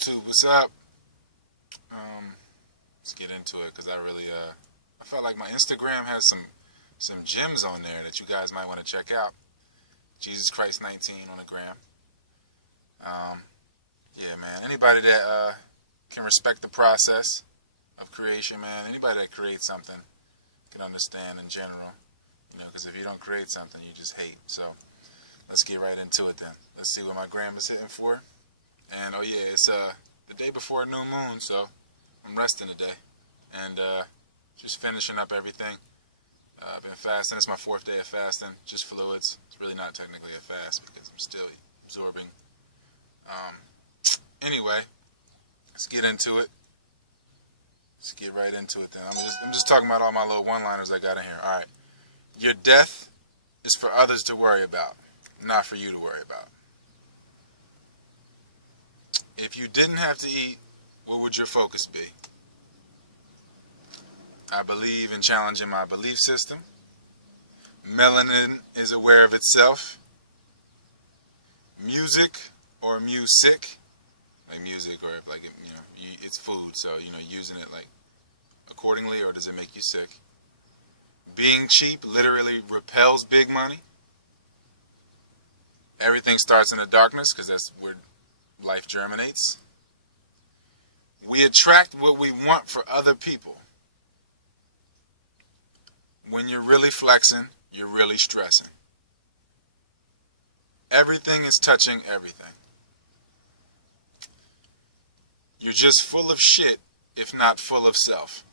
YouTube, what's up? Let's get into it because I felt like my Instagram has some gems on there that you guys might want to check out. GzusCryst19 on the gram. Yeah, man. Anybody that can respect the process of creation, man. Anybody that creates something can understand in general. Because if you don't create something, you just hate. So let's get right into it then. Let's see what my gram is hitting for. And oh yeah, it's the day before a new moon, so I'm resting today and just finishing up everything. I've been fasting. It's my 4th day of fasting. Just fluids. It's really not technically a fast because I'm still absorbing. Anyway, let's get into it. Let's get right into it then. I'm just talking about all my little one-liners I got in here. All right. Your death is for others to worry about, not for you to worry about. If you didn't have to eat, what would your focus be? I believe in challenging my belief system. Melanin is aware of itself. Music or music, like music or like it's food, so using it like accordingly, or does it make you sick? Being cheap literally repels big money. Everything starts in the darkness because that's where life germinates. We attract what we want for other people. When you're really flexing, you're really stressing. Everything is touching everything. You're just full of shit, if not full of self.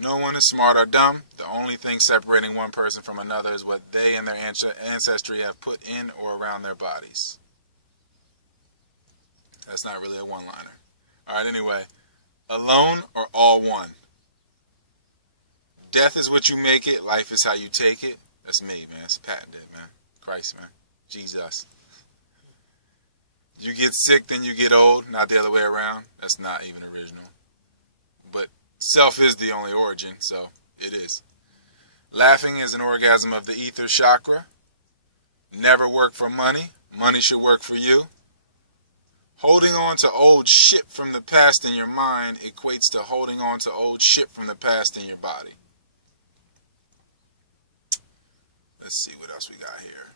No one is smart or dumb. The only thing separating one person from another is what they and their ancestry have put in or around their bodies. That's not really a one-liner. Alright, anyway. Alone or all one? Death is what you make it. Life is how you take it. That's me, man. It's patented, man. Christ, man. Jesus. You get sick, then you get old. Not the other way around. That's not even original. But self is the only origin, so it is. Laughing is an orgasm of the ether chakra. Never work for money. Money should work for you. Holding on to old shit from the past in your mind equates to holding on to old shit from the past in your body. Let's see what else we got here.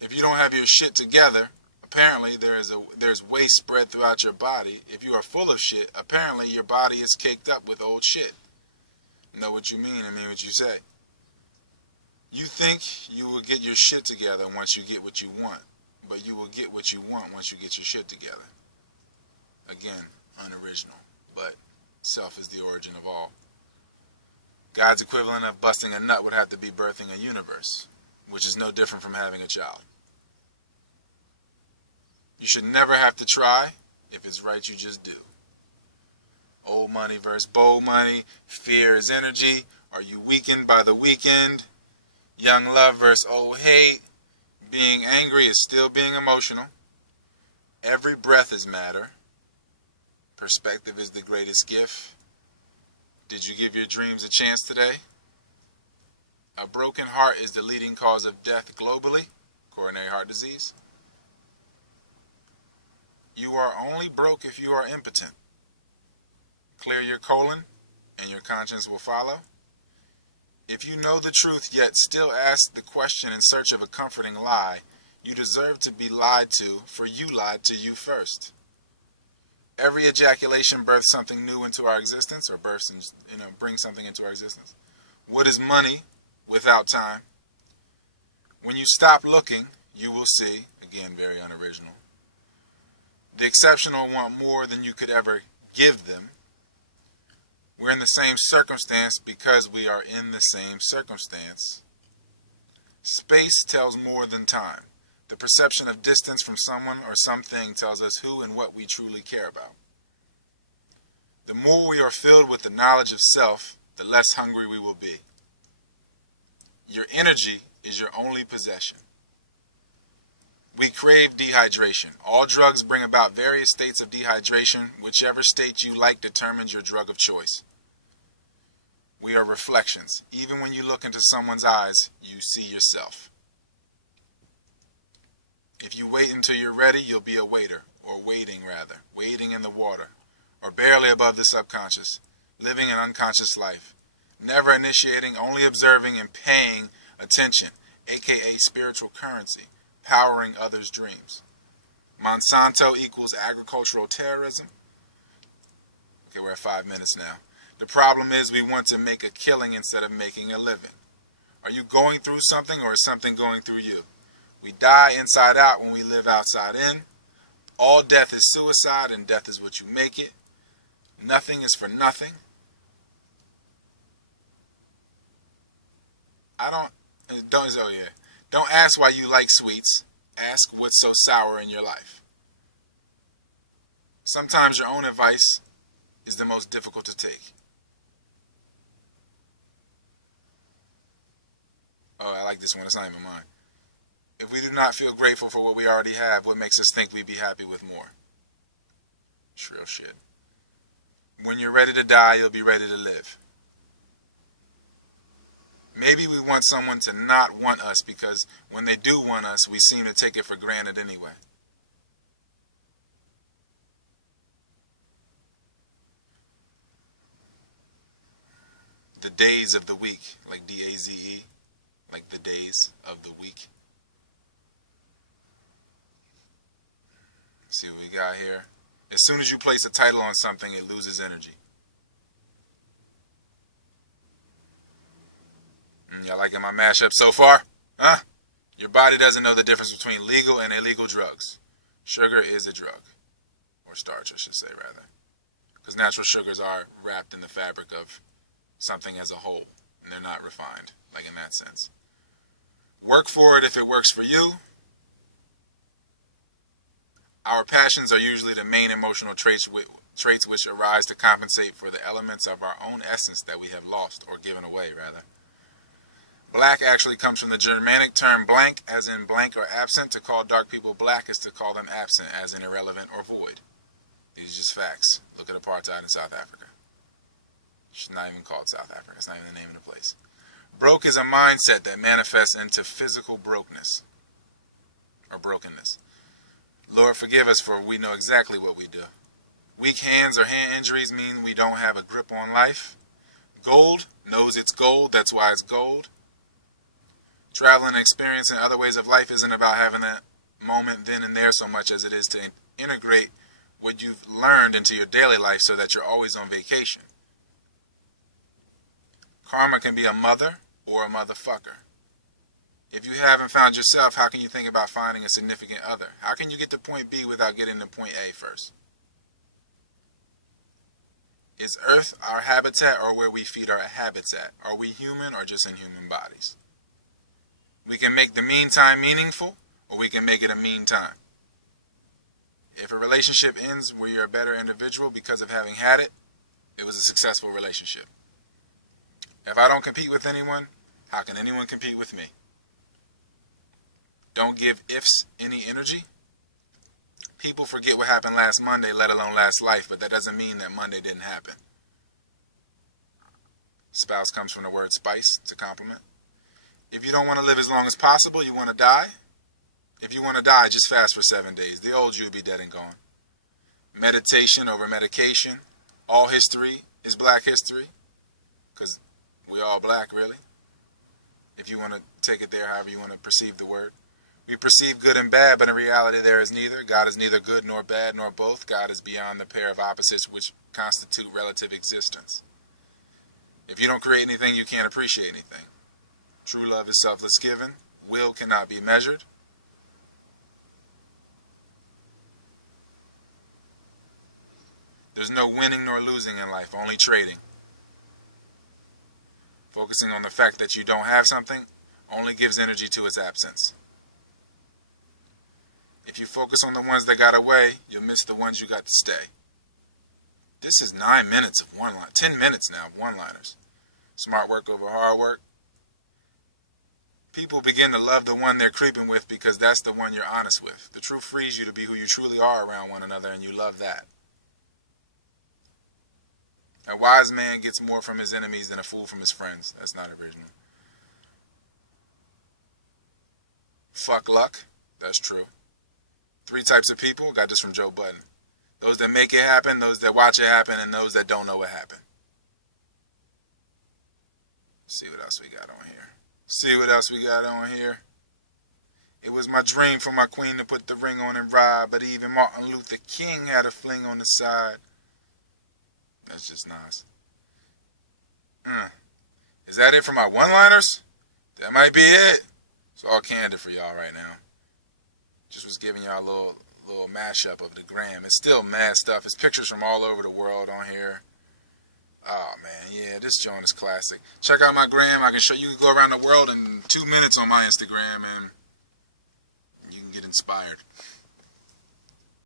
If you don't have your shit together, apparently there's waste spread throughout your body. If you are full of shit, apparently your body is caked up with old shit. Know what you mean? I mean what you say. You think you will get your shit together once you get what you want, but you will get what you want once you get your shit together. Again, unoriginal, but self is the origin of all. God's equivalent of busting a nut would have to be birthing a universe, which is no different from having a child. You should never have to try. If it's right, you just do. Old money versus bold money. Fear is energy. Are you weakened by the weekend? Young love versus old hate. Being angry is still being emotional. Every breath is matter. Perspective is the greatest gift. Did you give your dreams a chance today? A broken heart is the leading cause of death globally. Coronary heart disease. You are only broke if you are impotent. Clear your colon and your conscience will follow. If you know the truth yet still ask the question in search of a comforting lie, you deserve to be lied to, for you lied to you first. Every ejaculation births something new into our existence, or brings something into our existence. What is money without time? When you stop looking, you will see, again, very unoriginal. The exceptional want more than you could ever give them. We're in the same circumstance because we are in the same circumstance. Space tells more than time. The perception of distance from someone or something tells us who and what we truly care about. The more we are filled with the knowledge of self, the less hungry we will be. Your energy is your only possession. We crave dehydration. All drugs bring about various states of dehydration. Whichever state you like determines your drug of choice. We are reflections. Even when you look into someone's eyes, you see yourself. If you wait until you're ready, you'll be a waiter, or waiting rather, wading in the water, or barely above the subconscious, living an unconscious life, never initiating, only observing and paying attention, aka spiritual currency, powering others' dreams. Monsanto equals agricultural terrorism. Okay, we're at 5 minutes now. The problem is we want to make a killing instead of making a living. Are you going through something, or is something going through you? We die inside out when we live outside in. All death is suicide, and death is what you make it. Nothing is for nothing. Don't ask why you like sweets. Ask what's so sour in your life. Sometimes your own advice is the most difficult to take. Oh, I like this one. It's not even mine. If we do not feel grateful for what we already have, what makes us think we'd be happy with more? It's real shit. When you're ready to die, you'll be ready to live. Maybe we want someone to not want us because when they do want us, we seem to take it for granted anyway. The days of the week, like D-A-Z-E, like the days of the week. Let's see what we got here. As soon as you place a title on something, it loses energy. Y'all liking my mashup so far? Huh? Your body doesn't know the difference between legal and illegal drugs. Sugar is a drug. Or starch, I should say, rather. Because natural sugars are wrapped in the fabric of something as a whole. And they're not refined, like in that sense. Work for it if it works for you. Our passions are usually the main emotional traits which arise to compensate for the elements of our own essence that we have lost, or given away, rather. Black actually comes from the Germanic term blank, as in blank or absent. To call dark people black is to call them absent, as in irrelevant or void. These are just facts. Look at apartheid in South Africa. It's not even called South Africa. It's not even the name of the place. Broke is a mindset that manifests into physical brokenness, or brokenness. Lord, forgive us, for we know exactly what we do. Weak hands or hand injuries mean we don't have a grip on life. Gold knows it's gold, that's why it's gold. Traveling and experiencing other ways of life isn't about having that moment then and there so much as it is to integrate what you've learned into your daily life so that you're always on vacation. Karma can be a mother or a motherfucker. If you haven't found yourself, how can you think about finding a significant other? How can you get to point B without getting to point A first? Is Earth our habitat, or where we feed our habits at? Are we human or just in human bodies? We can make the meantime meaningful, or we can make it a mean time. If a relationship ends where you're a better individual because of having had it, it was a successful relationship. If I don't compete with anyone, how can anyone compete with me? Don't give ifs any energy. People forget what happened last Monday, let alone last life, but that doesn't mean that Monday didn't happen. Spouse comes from the word spice, to compliment. If you don't want to live as long as possible, you want to die? If you want to die, just fast for 7 days. The old you will be dead and gone. Meditation over medication. All history is black history. Because we all black, really. If you want to take it there, however you want to perceive the word. We perceive good and bad, but in reality there is neither. God is neither good nor bad nor both. God is beyond the pair of opposites which constitute relative existence. If you don't create anything, you can't appreciate anything. True love is selfless giving. Will cannot be measured. There's no winning nor losing in life, only trading. Focusing on the fact that you don't have something only gives energy to its absence. If you focus on the ones that got away, you'll miss the ones you got to stay. This is 9 minutes of one-line, 10 minutes now of one-liners. Smart work over hard work. People begin to love the one they're creeping with because that's the one you're honest with. The truth frees you to be who you truly are around one another, and you love that. A wise man gets more from his enemies than a fool from his friends. That's not original. Fuck luck. That's true. Three types of people. Got this from Joe Budden. Those that make it happen, those that watch it happen, and those that don't know what happened. See what else we got on here. See what else we got on here. It was my dream for my queen to put the ring on and ride, but even Martin Luther King had a fling on the side. That's just nice. Is that it for my one-liners? That might be it. It's all candid for y'all right now. Just was giving y'all a little mashup of the gram. It's still mad stuff. It's pictures from all over the world on here. Oh man, yeah, this joint is classic. Check out my gram. I can show you. Go around the world in 2 minutes on my Instagram, and you can get inspired.